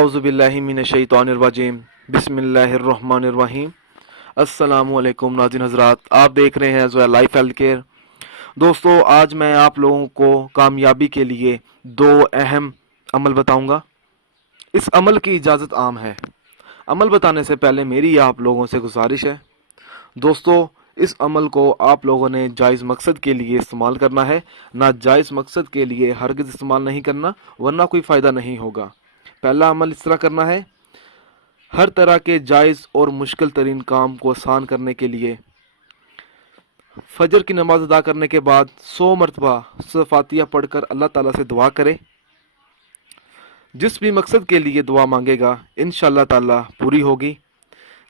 اعوذ باللہ من الشیطان الرجیم بسم اللہ الرحمن الرحیم۔ السلام علیکم ناظرین حضرات، آپ دیکھ رہے ہیں زویا لائف ہیلتھ کیئر۔ دوستو، آج میں آپ لوگوں کو کامیابی کے لیے دو اہم عمل بتاؤں گا۔ اس عمل کی اجازت عام ہے۔ عمل بتانے سے پہلے میری آپ لوگوں سے گزارش ہے، دوستو اس عمل کو آپ لوگوں نے جائز مقصد کے لیے استعمال کرنا ہے، ناجائز مقصد کے لیے ہرگز استعمال نہیں کرنا، ورنہ کوئی فائدہ نہیں ہوگا۔ پہلا عمل اس طرح کرنا ہے، ہر طرح کے جائز اور مشکل ترین کام کو آسان کرنے کے لیے فجر کی نماز ادا کرنے کے بعد 100 مرتبہ سورۃ فاتحہ پڑھ کر اللہ تعالیٰ سے دعا کرے۔ جس بھی مقصد کے لیے دعا مانگے گا انشاءاللہ تعالیٰ پوری ہوگی۔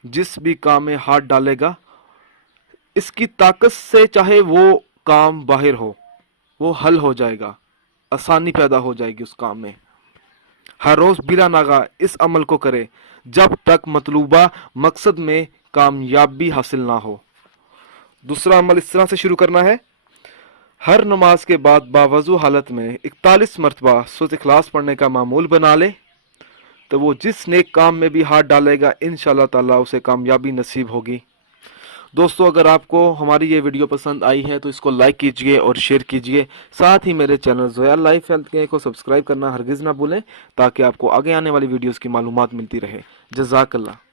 جس بھی کام میں ہاتھ ڈالے گا اس کی طاقت سے چاہے وہ کام باہر ہو وہ حل ہو جائے گا، آسانی پیدا ہو جائے گی اس کام میں۔ ہر روز بلا ناغہ اس عمل کو کرے جب تک مطلوبہ مقصد میں کامیابی حاصل نہ ہو۔ دوسرا عمل اس طرح سے شروع کرنا ہے، ہر نماز کے بعد باوضو حالت میں 41 مرتبہ سورۃ اخلاص پڑھنے کا معمول بنا لے، تو وہ جس نیک کام میں بھی ہاتھ ڈالے گا انشاءاللہ تعالیٰ اسے کامیابی نصیب ہوگی۔ دوستو، اگر آپ کو ہماری یہ ویڈیو پسند آئی ہے تو اس کو لائک کیجئے اور شیئر کیجئے، ساتھ ہی میرے channel Zoya life health care کو سبسکرائب کرنا ہرگز نہ بھولیں تاکہ آپ کو آگے آنے والی ویڈیوز کی معلومات ملتی رہے۔ جزاک اللہ۔